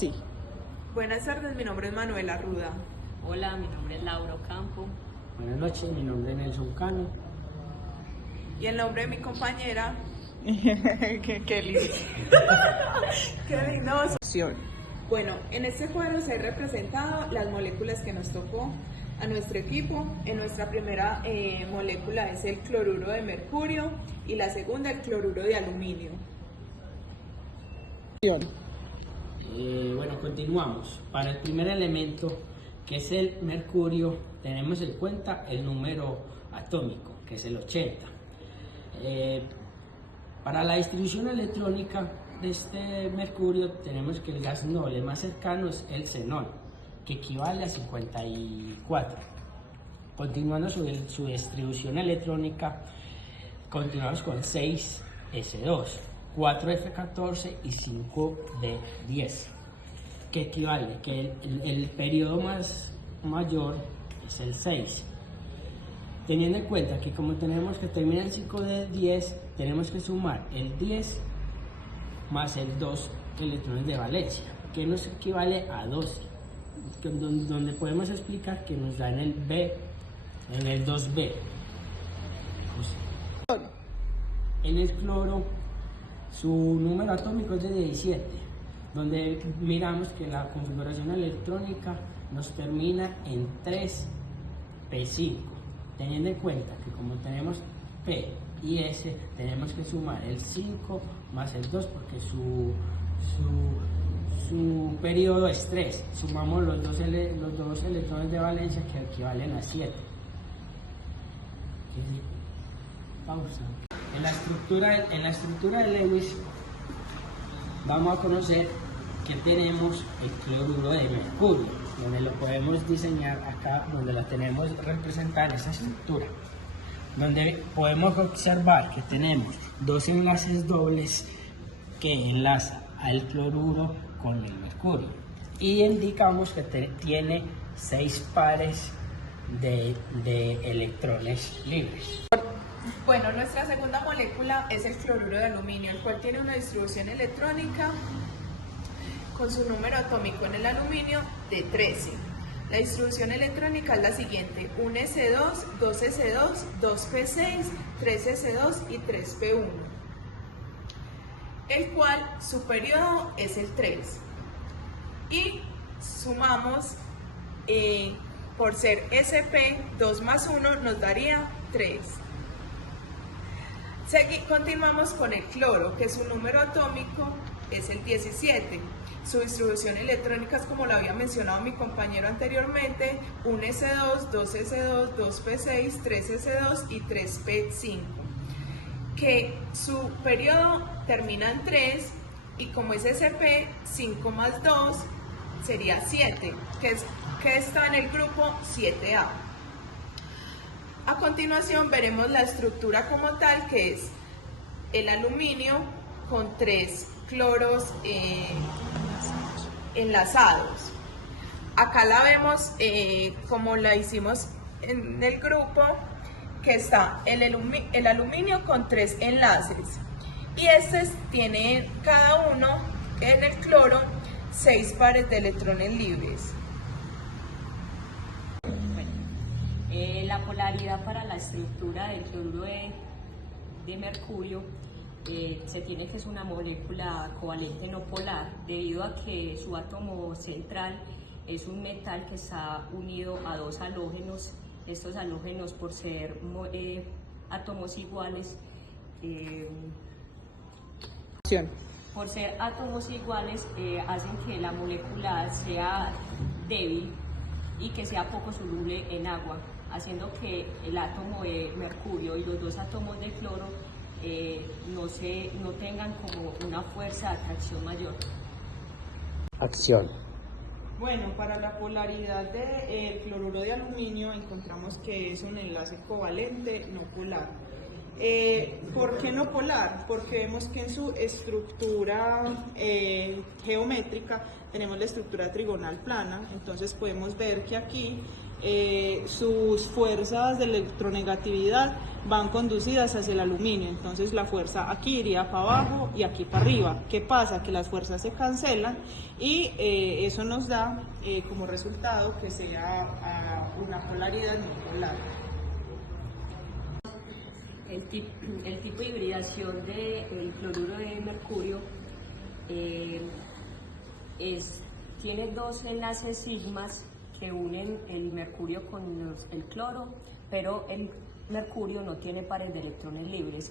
Sí. Buenas tardes, mi nombre es Manuela Ruda. Hola, mi nombre es Laura Ocampo. Buenas noches, mi nombre es Nelson Cano. Y el nombre de mi compañera, Qué lindo. qué lindo. Opción. Bueno, en este cuadro se han representado las moléculas que nos tocó a nuestro equipo. En nuestra primera molécula es el cloruro de mercurio y la segunda el cloruro de aluminio. Opción. Bueno, continuamos. Para el primer elemento, que es el mercurio, tenemos en cuenta el número atómico, que es el 80. Para la distribución electrónica de este mercurio, tenemos que el gas noble más cercano es el xenón, que equivale a 54. Continuando su distribución electrónica, continuamos con 6S2, 4F14 y 5D10, que equivale que el periodo más mayor es el 6. Teniendo en cuenta que como tenemos que terminar en 5D10, tenemos que sumar el 10 más el 2 electrones de valencia, que nos equivale a 12, donde podemos explicar que nos da en el B, en el 2B. En el cloro, su número atómico es de 17, donde miramos que la configuración electrónica nos termina en 3P5, teniendo en cuenta que como tenemos P y S, tenemos que sumar el 5 más el 2 porque su periodo es 3. Sumamos los dos electrones de valencia que equivalen a 7. Pausa. En la estructura de Lewis vamos a conocer que tenemos el cloruro de mercurio, donde lo podemos diseñar acá, donde la tenemos representada en esa estructura, donde podemos observar que tenemos dos enlaces dobles que enlazan al cloruro con el mercurio y indicamos que tiene 6 pares de electrones libres. Bueno, nuestra segunda molécula es el cloruro de aluminio, el cual tiene una distribución electrónica con su número atómico en el aluminio de 13. La distribución electrónica es la siguiente: 1s2, 2s2, 2p6, 3s2 y 3p1, el cual su periodo es el 3. Y sumamos, por ser sp, 2 más 1 nos daría 3. Continuamos con el cloro, que su número atómico es el 17. Su distribución electrónica es como lo había mencionado mi compañero anteriormente: 1s2, 2s2, 2p6, 3s2 y 3p5, que su periodo termina en 3 y como es sp, 5 más 2 sería 7, que está en el grupo 7A. A continuación veremos la estructura como tal, que es el aluminio con 3 cloros enlazados. Acá la vemos como la hicimos en el grupo, que está el aluminio con 3 enlaces y estos tienen cada uno en el cloro 6 pares de electrones libres. La polaridad para la estructura del cloruro de mercurio se tiene que es una molécula covalente no polar, debido a que su átomo central es un metal que está unido a dos halógenos. Estos halógenos, por ser átomos iguales, hacen que la molécula sea débil y que sea poco soluble en agua, haciendo que el átomo de mercurio y los dos átomos de cloro no tengan como una fuerza de atracción mayor. Acción. Bueno, para la polaridad del cloruro de aluminio encontramos que es un enlace covalente no polar. ¿Por qué no polar? Porque vemos que en su estructura geométrica tenemos la estructura trigonal plana, entonces podemos ver que aquí sus fuerzas de electronegatividad van conducidas hacia el aluminio, entonces la fuerza aquí iría para abajo y aquí para arriba. ¿Qué pasa? Que las fuerzas se cancelan y eso nos da como resultado que sea una polaridad no polar. El tipo de hibridación del cloruro de mercurio tiene dos enlaces sigmas que unen el mercurio con el cloro, pero el mercurio no tiene pares de electrones libres.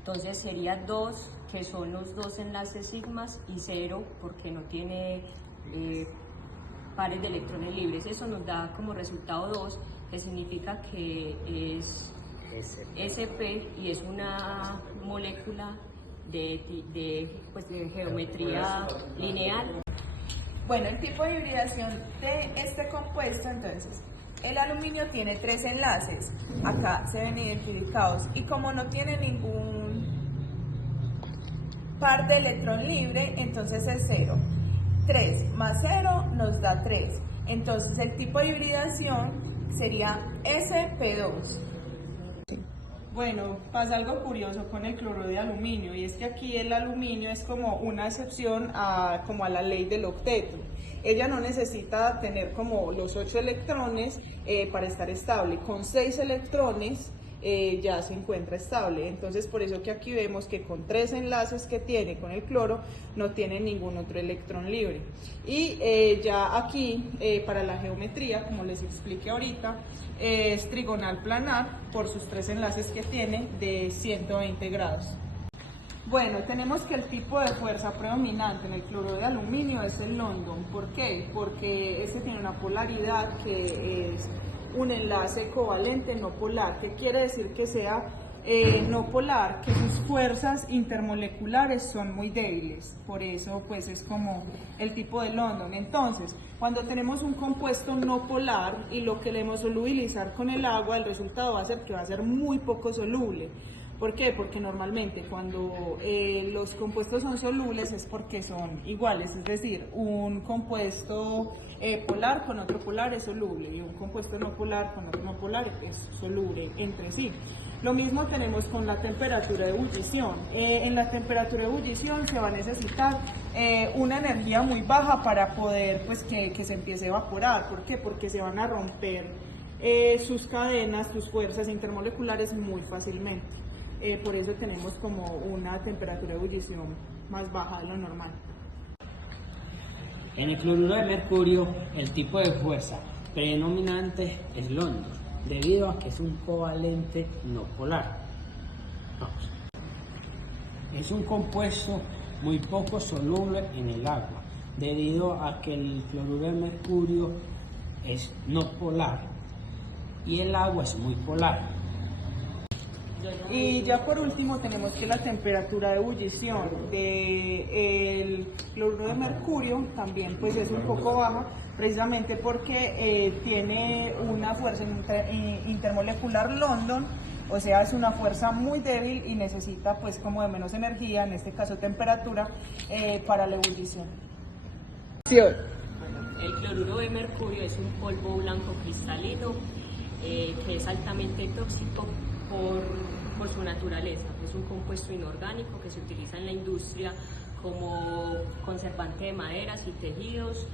Entonces sería 2, que son los dos enlaces sigmas, y 0 porque no tiene pares de electrones libres. Eso nos da como resultado 2, que significa que es SP y es una molécula de geometría lineal. Bueno, el tipo de hibridación de este compuesto, entonces, el aluminio tiene 3 enlaces, acá se ven identificados, y como no tiene ningún par de electrón libre, entonces es 0. 3 más 0 nos da 3, entonces el tipo de hibridación sería SP2. Bueno, pasa algo curioso con el cloruro de aluminio, y es que aquí el aluminio es como una excepción a la ley del octeto. Ella no necesita tener como los 8 electrones para estar estable. Con 6 electrones ya se encuentra estable. Entonces por eso que aquí vemos que con 3 enlaces que tiene con el cloro no tiene ningún otro electrón libre. Y ya aquí para la geometría, como les expliqué ahorita, es trigonal planar por sus 3 enlaces que tiene de 120 grados. Bueno, tenemos que el tipo de fuerza predominante en el cloruro de aluminio es el London. ¿Por qué? Porque este tiene una polaridad que es un enlace covalente no polar. ¿Qué quiere decir que sea no polar? Que sus fuerzas intermoleculares son muy débiles. Por eso pues es como el tipo de London. Entonces, cuando tenemos un compuesto no polar y lo queremos solubilizar con el agua, el resultado va a ser que va a ser muy poco soluble. ¿Por qué? Porque normalmente cuando los compuestos son solubles es porque son iguales, es decir, un compuesto polar con otro polar es soluble y un compuesto no polar con otro no polar es soluble entre sí. Lo mismo tenemos con la temperatura de ebullición. En la temperatura de ebullición se va a necesitar una energía muy baja para poder pues, que se empiece a evaporar. ¿Por qué? Porque se van a romper sus cadenas, sus fuerzas intermoleculares muy fácilmente. Por eso tenemos como una temperatura de ebullición más baja de lo normal. En el cloruro de mercurio, el tipo de fuerza predominante es London, debido a que es un covalente no polar. Vamos. Es un compuesto muy poco soluble en el agua, debido a que el cloruro de mercurio es no polar y el agua es muy polar. Y ya por último tenemos que la temperatura de ebullición del cloruro de mercurio también pues es un poco baja, precisamente porque tiene una fuerza intermolecular London, o sea es una fuerza muy débil y necesita pues como de menos energía, en este caso temperatura, para la ebullición. El cloruro de mercurio es un polvo blanco cristalino que es altamente tóxico por su naturaleza. Es un compuesto inorgánico que se utiliza en la industria como conservante de maderas y tejidos,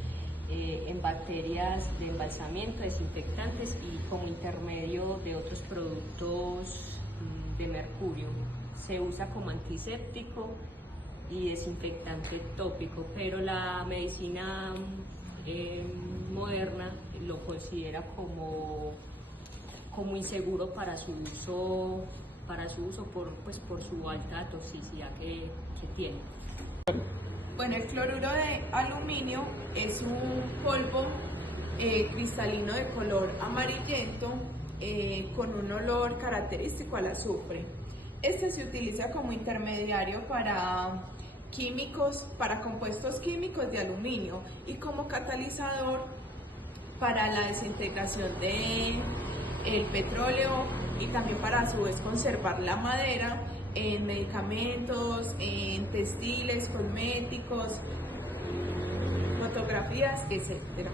en bacterias de embalsamiento, desinfectantes y como intermedio de otros productos de mercurio. Se usa como antiséptico y desinfectante tópico, pero la medicina moderna lo considera como inseguro para su uso por su alta toxicidad que tiene. Bueno, el cloruro de aluminio es un polvo cristalino de color amarillento con un olor característico al azufre. Este se utiliza como intermediario para compuestos químicos de aluminio y como catalizador para la desintegración de el petróleo y también para a su vez conservar la madera en medicamentos, en textiles, cosméticos, fotografías, etcétera.